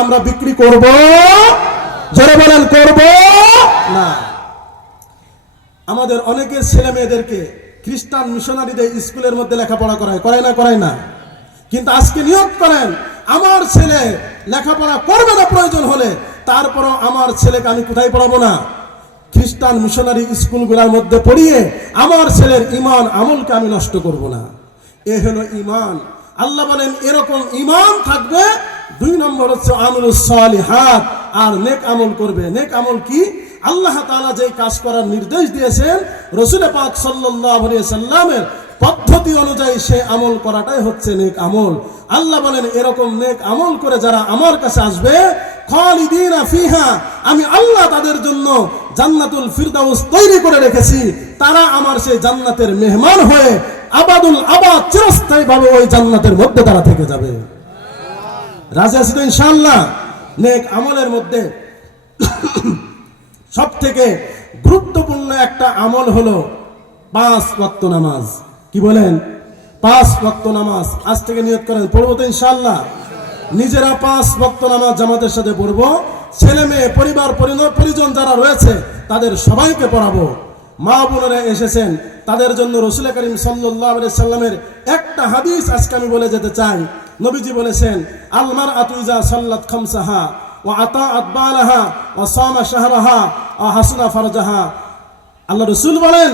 আমরা বিক্রি করব, যারা বলেন করব না। আমাদের অনেকের ছেলে মেয়েদেরকে খ্রিস্টান মিশনারিদের স্কুলের মধ্যে লেখাপড়া করায় না। কিন্তু আজকে নিয়োগ করেন, আমার ছেলে লেখাপড়া করবে না প্রয়োজন হলে, তারপরও আমার ছেলেকে আমি কোথায় পড়াবো না? খ্রিস্টান মিশনারি স্কুলগুলোর মধ্যে পড়িয়ে আমার ছেলের ঈমান আমলকে আমি নষ্ট করব না। এ হলো ঈমান। আল্লাহ বলেন এরকম ঈমান থাকবে। 2 নম্বর হচ্ছে আমলুস সালিহাত, আর নেক আমল করবে। নেক আমল কি? আল্লাহ তাআলা যেই কাজ করার নির্দেশ দিয়েছেন, রাসূল পাক সাল্লাল্লাহু আলাইহি সাল্লামের পদ্ধতি অনুযায়ী সে আমল করাটাই হচ্ছে নেক আমল। আল্লাহ বলেন এরকম নেক আমল করে যারা আমার কাছে আসবে, খালিদিনা ফিহা, আমি আল্লাহ তাদের জন্য জান্নাতুল ফিরদাউস তৈরি করে রেখেছি। তারা আমার সেই জান্নাতের মেহমান হয়ে আবাদুল আবাদ চিরস্থায়ীভাবে ওই জান্নাতের মধ্যে তারা থেকে যাবে। রাজি আছি তো ইনশাআল্লাহ? নেক আমলের মধ্যে সবথেকে গুরুত্বপূর্ণ একটা আমল হলো 5 ওয়াক্ত নামাজ। কি বলেন? 5 ওয়াক্ত নামাজ। আজ থেকে নিয়ত করেন, পড়বো তো ইনশাআল্লাহ। নিজেরা 5 ওয়াক্ত নামাজ জামাতের সাথে পড়বো। ছেলে মেয়ে পরিবার পরিজন যারা রয়েছে তাদের সবাইকে পড়াবো। মা বোনেরা এসেছেন, তাদের জন্য রাসূল করিম সাল্লাল্লাহু আলাইহি সাল্লামের একটা হাদিস আজকে আমি বলে যেতে চাই। নবীজি বলেছেন, আল মারআতু ইযা সাল্লাত খামসাহা ওয়া আতাআত বালাহা ওয়া সামা শাহরাহা ওয়া হাসনা ফারজাহা। আল্লাহ রাসূল বলেন,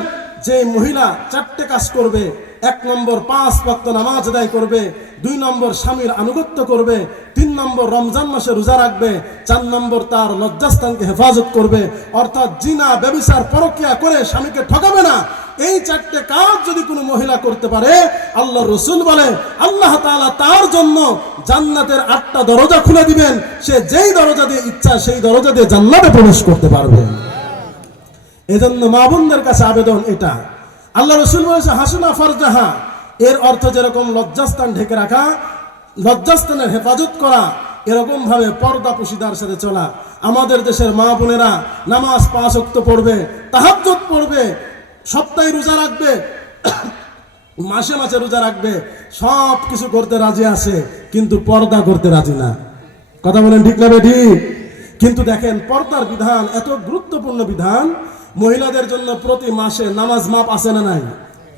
যে মহিলা 4টে কাজ করবে, 1 নম্বর 5 ওয়াক্ত নামাজ আদায় করবে, 2 নম্বর স্বামীর আনুগত্য করবে, 3 নম্বর রমজান মাসে রোজা রাখবে, 4 নম্বর তার লজ্জাস্থানকে হেফাজত করবে, অর্থাৎ জিনা ব্যভিচার পরকিয়া করে স্বামীকে ঠকাবে না। এই 4টে কাজ যদি কোনো মহিলা করতে পারে, আল্লাহ রাসূল বলে আল্লাহ তাআলা তার জন্য জান্নাতের 8টা দরজা খুলে দিবেন। সে যেই দরজা দিয়ে ইচ্ছা সেই দরজা দিয়ে জান্নাতে প্রবেশ করতে পারবে। এজন্য মা বোনদের কাছে আবেদন এটা। আল্লাহ রাসূল বলেছে হাসনা ফারজাহা, এর অর্থ যেরকম লজ্জাস্থান ঢেকে রাখা, লজ্জাস্থানের হেফাজত করা, এরকম ভাবে পর্দা পুশিদার সাথে চলা। আমাদের দেশের মা বোনেরা নামাজ 5 ওয়াক্ত পড়বে, তাহাজ্জুদ পড়বে, সপ্তাহে রোজা রাখবে, মাসে মাসে রোজা রাখবে, সব কিছু করতে রাজি আছে, কিন্তু পর্দা করতে রাজি না। কথা বলেন ঠিক না ঠিক? কিন্তু দেখেন পর্দার বিধান এত গুরুত্বপূর্ণ বিধান। মহিলাদের জন্য প্রতি মাসে নামাজ মাপ আছে না নাই?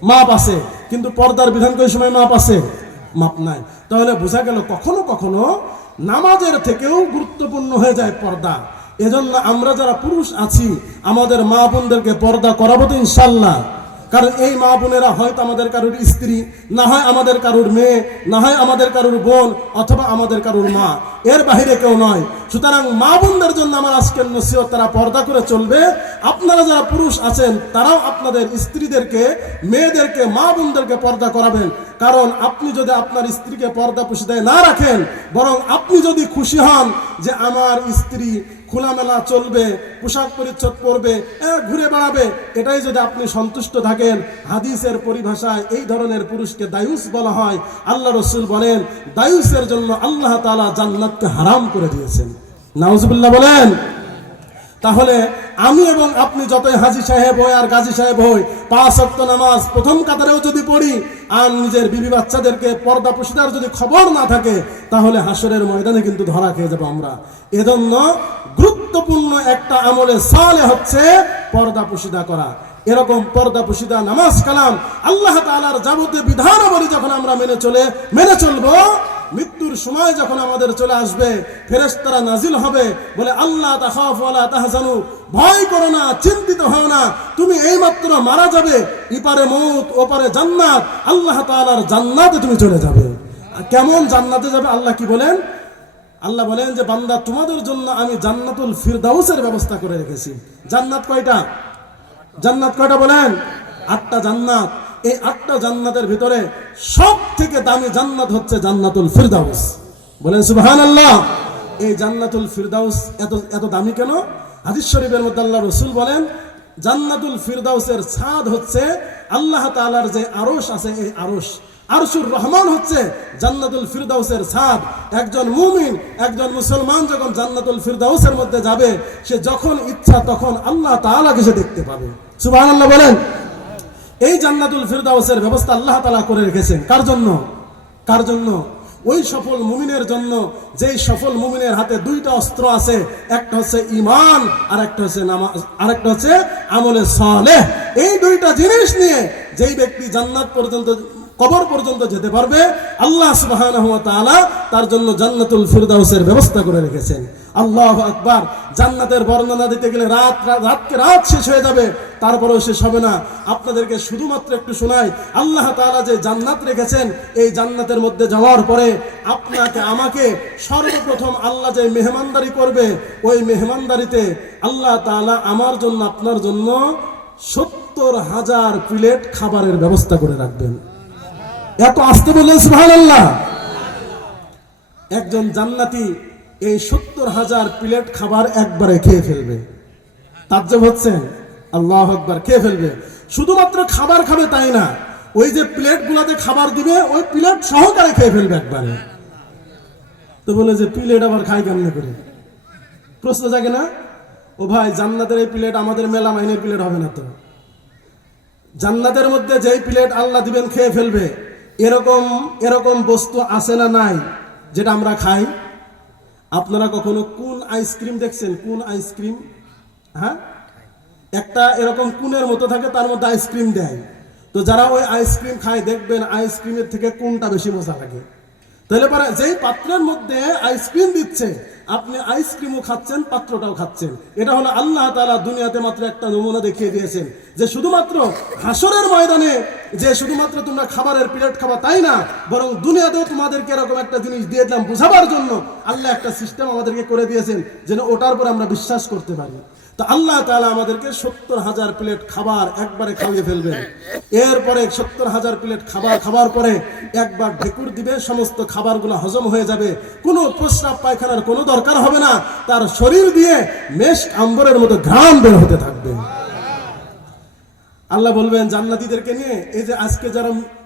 মাপ আছে, কিন্তু পর্দার বিধান কোন সময় মাপ আছে? মাপ নাই। তাহলে বোঝা গেল কখনো কখনো নামাজের থেকেও গুরুত্বপূর্ণ হয়ে যায় পর্দা। এজন্য আমরা যারা পুরুষ আছি আমাদের মা বোনদেরকে পর্দা করাবো তো ইনশাআল্লাহ। কারণ এই মা বোনেরা হয়তো আমাদের কারুর স্ত্রী, না হয় আমাদের কারুর মেয়ে, না হয় আমাদের কারুর বোন, অথবা আমাদের কারুর মা, এর বাহিরে কেউ নয়। সুতরাং মা বোনদের জন্য আমার আজকের নসিহত, তারা পর্দা করে চলবে। আপনারা যারা পুরুষ আছেন তারাও আপনাদের স্ত্রীদেরকে, মেয়েদেরকে, মা বোনদেরকে পর্দা করাবেন। কারণ আপনি যদি আপনার স্ত্রীকে পর্দা পুশিদায় না রাখেন, বরং আপনি যদি খুশি হন যে আমার স্ত্রী খোলামেলা চলবে, পোশাক পরিচ্ছদ পরবে, ঘুরে বেড়াবে, এটাই যদি আপনি সন্তুষ্ট থাকেন, হাদিসের পরিভাষায় এই ধরনের পুরুষকে দায়ুস বলা হয়। আল্লাহ রাসূল বলেন দায়ুসের জন্য আল্লাহ তাআলা জান্নাতকে হারাম করে দিয়েছেন। নাউজুবিল্লাহ বলেন। তাহলে আমি এবং আপনি যতই হাজী সাহেব হই আর গাজী সাহেব হই, 5 ওয়াক্ত নামাজ প্রথম কাতারেও যদি পড়ি, আর নিজের বিবি বাচ্চাদেরকে পর্দা পুশিদার যদি খবর না থাকে, তাহলে হাসরের ময়দানে কিন্তু ধরা খেয়ে যাবো আমরা। এজন্য গুরুত্বপূর্ণ একটা আমলে সালে হচ্ছে পর্দা পুশিদা করা। এরকম পর্দা পুশিদা নামাজ কালাম আল্লাহ তাআলার যাবতীয় বিধানাবলী যখন আমরা মেনে চলবো, মৃত্যুর সময় যখন আমাদের চলে আসবে, ফেরেশতারা নাজিল হবে, বলে আল্লাহ তাখাফু ওয়ালা তাহজানু, ভয় করো না, চিন্তিত হও না, তুমি এইমাত্র মারা যাবে, ইপারে মউত ওপারে জান্নাত, আল্লাহ তাআলার জান্নাতে তুমি চলে যাবে। কেমন জান্নাতে যাবে? আল্লাহ কি বলেন? আল্লাহ বলেন যে বান্দা তোমাদের জন্য আমি জান্নাতুল ফিরদাউসের ব্যবস্থা করে রেখেছি। জান্নাত কয়টা? জান্নাত কয়টা বলেন? 8টা জান্নাত। এই 8টা জান্নাতের ভিতরে সব থেকে দামি জান্নাত হচ্ছে জান্নাতুল ফিরদাউস। বলেন সুবহানাল্লাহ। এই জান্নাতুল ফিরদাউস এত দামি কেন? হাদিস শরীফের মধ্যে আল্লাহ রাসূল বলেন জান্নাতুল ফিরদাউসের ছাদ হচ্ছে আল্লাহ তাআলার যে আরশ আছে, এই আরশুর রহমান হচ্ছে জান্নাতুল ফিরদাউসের ছাদ। একজন মুমিন, একজন মুসলমান যখন জান্নাতুল ফিরদাউসের মধ্যে যাবে, সে যখন ইচ্ছা তখন আল্লাহ তাআলাকে সে দেখতে পাবে। সুবহানাল্লাহ বলেন। এই জান্নাতুল ফিরদাউসের ব্যবস্থা আল্লাহ তাআলা করে রেখেছেন কার জন্য? ওই সফল মুমিনের জন্য যেই সফল মুমিনের হাতে দুইটা অস্ত্র আছে, একটা হচ্ছে ঈমান আর একটা হচ্ছে নামাজ, আর একটা হচ্ছে আমলে সালেহ। এই দুইটা জিনিস নিয়ে যেই ব্যক্তি জান্নাত পর্যন্ত, কবর পর্যন্ত যেতে পারবে, আল্লাহ সুবহানাহু ওয়া তাআলা তার জন্য জান্নাতুল ফিরদাউসের ব্যবস্থা করে রেখেছেন। আল্লাহু আকবার। জান্নাতের বর্ণনা দিতে গেলে রাত শেষ হয়ে যাবে, তারপরেও শেষ হবে না। আপনাদেরকে শুধুমাত্র একটু শোনাই, আল্লাহ তাআলা যে জান্নাত রেখেছেন, এই জান্নাতের মধ্যে যাওয়ার পরে আপনাকে আমাকে সর্বপ্রথম আল্লাহ যে মেহমানদারি করবে, ওই মেহমানদারিতে আল্লাহ তাআলা আমার জন্য, আপনার জন্য 70,000 প্লেট খাবারের ব্যবস্থা করে রাখবেন। এত আসতে বললেন সুবহানাল্লাহ। একজন জান্নাতি এই 70,000 প্লেট খাবার একবারে খেয়ে ফেলবে। তাজ্জব হচ্ছে? আল্লাহু আকবার। খেয়ে ফেলবে। শুধুমাত্র খাবার খাবে তাই না, ওই যে প্লেট গুলাতে খাবার দিবে, ওই প্লেট সহকারে খেয়ে ফেলবে একবারে। তো বলে যে প্লেট আবার খাই কেমনে করে? প্রশ্ন জাগে না? ও ভাই, জান্নাতের এই প্লেট আমাদের মেলা মাইনের প্লেট হবে না তো। জান্নাতের মধ্যে যেই প্লেট আল্লাহ দিবেন খেয়ে ফেলবে, এরকম বস্তু আছে না নাই যেটা আমরা খাই? আপনারা কখনো কোন আইসক্রিম দেখছেন? কোন আইসক্রিম? হ্যাঁ, একটা এরকম কোনের মতো থাকে, তার মধ্যে আইসক্রিম দেয়। তো যারা ওই আইসক্রিম খায় দেখবেন আইসক্রিমের থেকে কোনটা বেশি মজা লাগে। তাহলে পরে যেই পাত্রের মধ্যে আইসক্রিম দিচ্ছে, আপনি আইসক্রিমও খাচ্ছেন, পাত্রটাও খাচ্ছেন। এটা হলো আল্লাহ তাআলা দুনিয়াতে মাত্র একটা নমুনা দেখিয়ে দিয়েছেন, যে শুধুমাত্র হাসরের ময়দানে যে শুধুমাত্র তোমরা খাবারের প্লেট খাবা তাই না, বরং দুনিয়াতেও তোমাদেরকে এরকম একটা জিনিস দিয়ে দিলাম বোঝাবার জন্য। আল্লাহ একটা সিস্টেম আমাদেরকে করে দিয়েছেন, যেন ওটার পরে আমরা বিশ্বাস করতে পারি। তো আল্লাহ তাআলা আমাদেরকে 70,000 প্লেট খাবার একবারে খাইয়ে ফেলবেন। এরপরে 70,000 প্লেট খাবার খাবার পরে একবার ঢেকুর দিবে, সমস্ত খাবারগুলো হজম হয়ে যাবে। কোনো প্রস্রাব পায়খানার কোনো দরকার হবে না, তার শরীর দিয়ে মেশক আম্বরের মতো ঘ্রাণ বের হতে থাকবে। আল্লাহ বলবেন জান্নাতীদেরকে নিয়ে, এই যে আজকে যারা